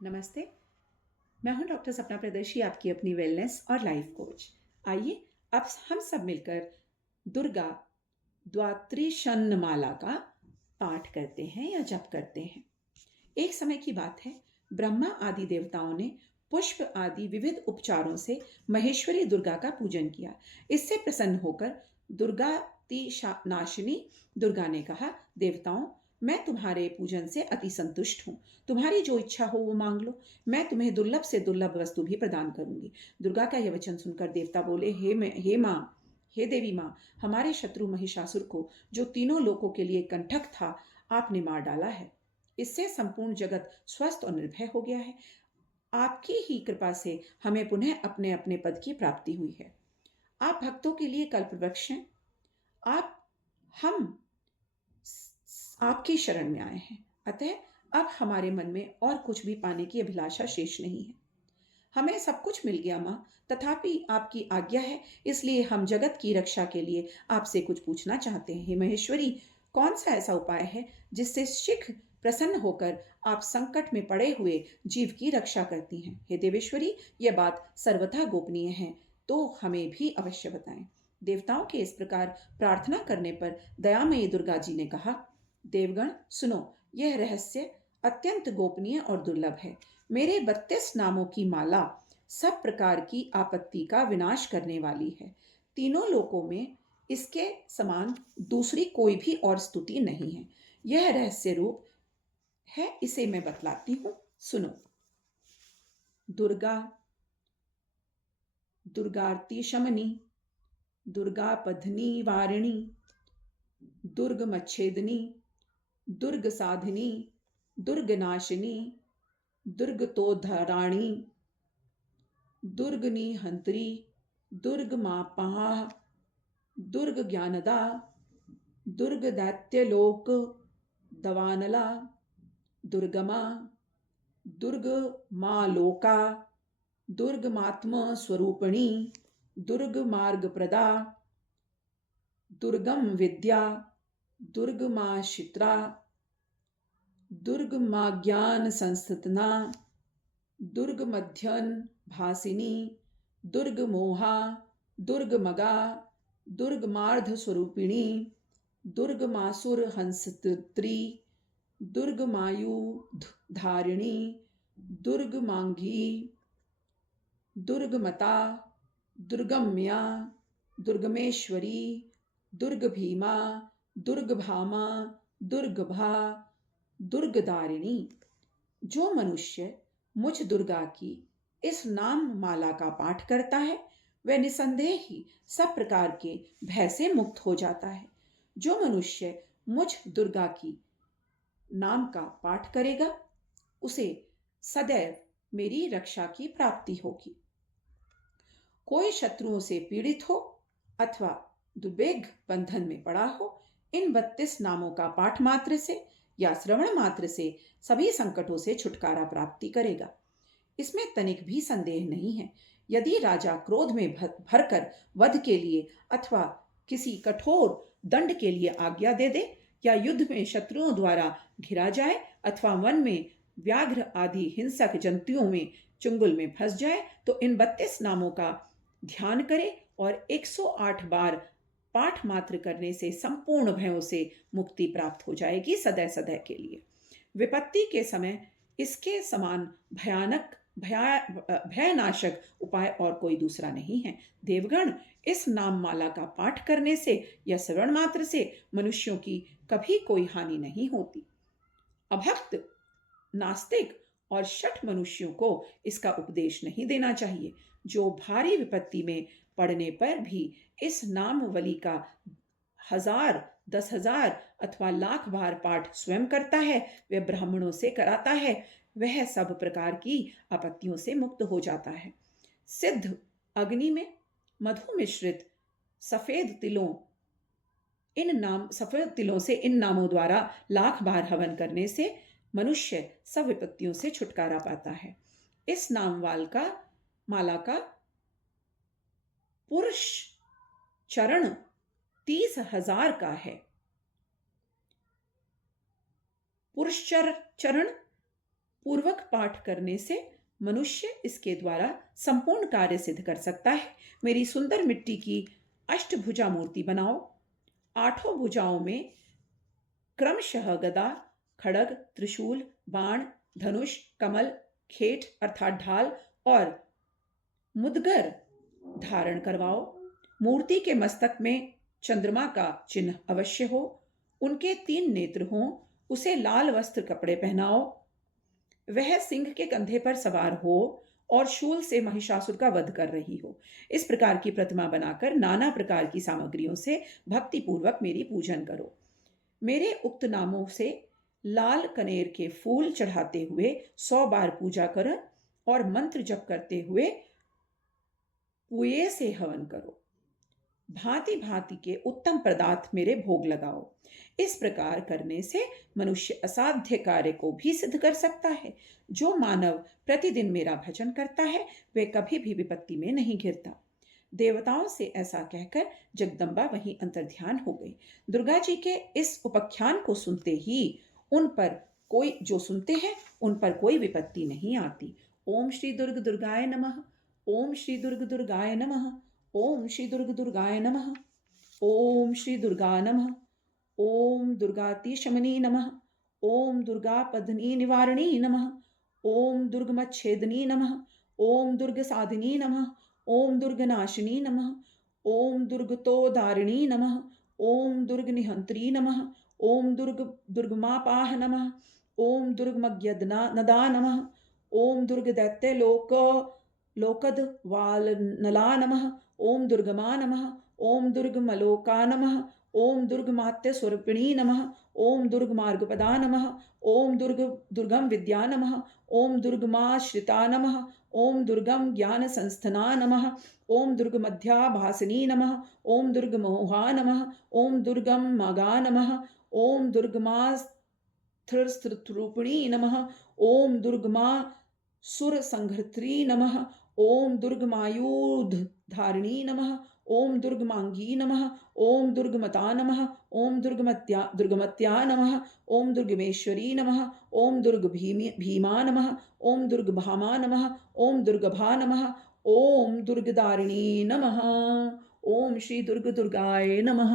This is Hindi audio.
नमस्ते। मैं हूं डॉक्टर सपना प्रदर्शी, आपकी अपनी वेलनेस और लाइफ कोच। आइए अब हम सब मिलकर दुर्गा द्वात्रिशन्न माला का पाठ करते हैं या जप करते हैं। एक समय की बात है, ब्रह्मा आदि देवताओं ने पुष्प आदि विविध उपचारों से महेश्वरी दुर्गा का पूजन किया। इससे प्रसन्न होकर दुर्गा नाशिनी दुर्गा ने कहा, देवताओं, मैं तुम्हारे पूजन से अति संतुष्ट हूँ। तुम्हारी जो इच्छा हो वो मांग लो, मैं तुम्हें दुर्लभ से दुर्लभ वस्तु भी प्रदान करूंगी। दुर्गा का यह वचन सुनकर देवता बोले, हे माँ, हे देवी माँ, हमारे शत्रु महिषासुर को, जो तीनों लोकों के लिए कंटक था, आपने मार डाला है। इससे संपूर्ण जगत स्वस्थ और निर्भय हो गया है। आपकी ही कृपा से हमें पुनः अपने अपने पद की प्राप्ति हुई है। आप भक्तों के लिए कल्पवृक्ष हैं। आप हम आपकी शरण में आए हैं। अतः अब हमारे मन में और कुछ भी पाने की अभिलाषा शेष नहीं है। हमें सब कुछ मिल गया माँ, तथापि आपकी आज्ञा है, इसलिए हम जगत की रक्षा के लिए आपसे कुछ पूछना चाहते हैं। हे महेश्वरी, कौन सा ऐसा उपाय है जिससे शीघ्र प्रसन्न होकर आप संकट में पड़े हुए जीव की रक्षा करती हैं? हे देवेश्वरी, यह बात सर्वथा गोपनीय है, तो हमें भी अवश्य बताएं। देवताओं के इस प्रकार प्रार्थना करने पर दयामयी दुर्गा जी ने कहा, देवगण सुनो, यह रहस्य अत्यंत गोपनीय और दुर्लभ है। मेरे 32 नामों की माला सब प्रकार की आपत्ति का विनाश करने वाली है। तीनों लोकों में इसके समान दूसरी कोई भी और स्तुति नहीं है। यह रहस्य रूप है, इसे मैं बतलाती हूं, सुनो। दुर्गा, दुर्गार्ति शमनी, दुर्गा पधनी वारिणी, दुर्ग मच्छेदनी, दुर्ग साधिनी, दुर्ग नाशिनी, दुर्ग तोधराणी, दुर्ग निहंत्री, दुर्ग मापहा, दुर्ग ज्ञानदा, दुर्ग दैत्यलोक दवानला, दुर्गमा, दुर्ग मालोका, दुर्ग मात्म स्वरूपिणी, दुर्ग मार्ग प्रदा, दुर्गम विद्या, दुर्ग मां शित्रा, दुर्ग मां ज्ञान संस्थितना, दुर्ग मध्यन भासिनी, दुर्ग मोहा, दुर्ग मगा, दुर्ग मार्ध स्वरूपिणी, दुर्ग मासुर हंसत्री, दुर्ग मायुध धारिणी, दुर्ग मांगी, दुर्ग मता, दुर्गम्या, दुर्गमेश्वरी, दुर्ग भीमा, दुर्ग भामा, दुर्ग भा, दुर्ग दारिणी। जो मनुष्य मुझ दुर्गा की इस नाम माला का पाठ करता है, वह निसंदेह ही सब प्रकार के भय से मुक्त हो जाता है। जो मनुष्य मुझ दुर्गा की नाम का पाठ करेगा, उसे सदैव मेरी रक्षा की प्राप्ति होगी। कोई शत्रुओं से पीड़ित हो अथवा दुर्भेग बंधन में पड़ा हो, इन 32 नामों का पाठ मात्र से या श्रवण मात्र से सभी संकटों से छुटकारा प्राप्ति करेगा। इसमें तनिक भी संदेह नहीं है। यदि राजा क्रोध में भरकर वध के लिए अथवा किसी कठोर दंड के लिए आज्ञा दे दे, या युद्ध में शत्रुओं द्वारा घिरा जाए अथवा वन में व्याघ्र आदि हिंसक जंतुओं में चुंगल में फंस जाए, तो इन 32 नामों का ध्यान करे और 108 बार पाठ मात्र करने से संपूर्ण भयों से मुक्ति प्राप्त हो जाएगी, सदैव सदैव के लिए। विपत्ति के समय इसके समान भयानक भयनाशक उपाय और कोई दूसरा नहीं है। देवगण, इस नाम माला का पाठ करने से या श्रवण मात्र से मनुष्यों की कभी कोई हानि नहीं होती। अभक्त, नास्तिक और शठ मनुष्यों को इसका उपदेश नहीं देना चाहिए। जो भारी विपत्ति में पड़ने पर भी इस नामवली का 1000, 10,000 अथवा लाख बार पाठ स्वयं करता है, वह ब्राह्मणों से कराता है, वह सब प्रकार की आपत्तियों से मुक्त हो जाता है। सिद्ध अग्नि में मधु मिश्रित सफेद तिलों से इन नामों द्वारा लाख बार हवन करने से मनुष्य सब विपत्तियों से छुटकारा पाता है। इस माला का पुरुष चरण 30,000 का है। पुरुष चरण पूर्वक पाठ करने से मनुष्य इसके द्वारा संपूर्ण कार्य सिद्ध कर सकता है। मेरी सुंदर मिट्टी की अष्टभुजा मूर्ति बनाओ। आठों भुजाओं में क्रमशः गदा, खड़ग, त्रिशूल, बाण, धनुष, कमल, खेट अर्थात ढाल और मुदगर धारण करवाओ। मूर्ति के मस्तक में चंद्रमा का चिन्ह अवश्य हो, उनके 3 नेत्र हों, उसे लाल वस्त्र कपड़े पहनाओ, वह सिंह के कंधे पर सवार हो और शूल से महिषासुर का वध कर रही हो। इस प्रकार की प्रतिमा बनाकर नाना प्रकार की सामग्रियों से भक्ति पूर्वक मेरी पूजन करो। मेरे उक्त नामों से लाल कनेर के फूल चढ़ाते हुए 100 बार पूजा कर और मंत्र जप करते हुए पुए से हवन करो। भांति भांति के उत्तम पदार्थ मेरे भोग लगाओ। इस प्रकार करने से मनुष्य असाध्य कार्य को भी सिद्ध कर सकता है। जो मानव प्रतिदिन मेरा भजन करता है वह कभी भी विपत्ति में नहीं घिरता। देवताओं से ऐसा कहकर जगदम्बा वहीं अंतर्ध्यान हो गई। दुर्गा जी के इस उपाख्यान को सुनते ही उन पर कोई विपत्ति नहीं आती। ओम श्री दुर्ग दुर्गाय नमः। ओम श्री दुर्ग दुर्गाय नमः। ओम श्री दुर्ग दुर्गाय नमः। ओम श्री दुर्गा नमः। ओम दुर्गातिशमनी नमः। ओम दुर्गा पद्मिनी निवारणी नमः। ओम दुर्गमच्छेदनी नमः। ओम दुर्ग साधिनी नमः। ओम दुर्गनाशिनी नमः। ओम दुर्गतोदारिणी नमः। ओम दुर्गनिहंत्री नमः। ओम दुर्गमापाह नमः। ओम दुर्गमज्ञनदा नमः। ओम दुर्गदैत्यलोक लोकदवालनला नमः। ओम दुर्गमा नमः। ओम दुर्गमलोका नमः। ओम दुर्गमात्यस्वरूपिणी नमः। ओम दुर्गमार्गपदा नमः। ओम दुर्गम विद्या नमः। ओम दुर्गमाश्रिता नमः। ओम दुर्गम ज्ञान संस्थना नमः। ओम दुर्गमध्याभासिनी नमः। ओम दुर्गमोहा नमः। ओम दुर्गम मगा नमः। ओम दुर्गमास्त्ररूपिणी नमः। ओम दुर्गमा सुर संघर्त्री नमः। ओम दुर्गमायुधधारिणी नमः। ओम दुर्गमांगी नमः। ओम दुर्गमता नमः। ओम दुर्गमत्या नमः। ओम दुर्गमेश्वरी नमः। ओम दुर्गभीमा नमः। ओम दुर्गभामा नमः। ओम दुर्गभा नमः। ओम दुर्गदारिणी नमः। ओम श्री दुर्ग दुर्गाय नमः।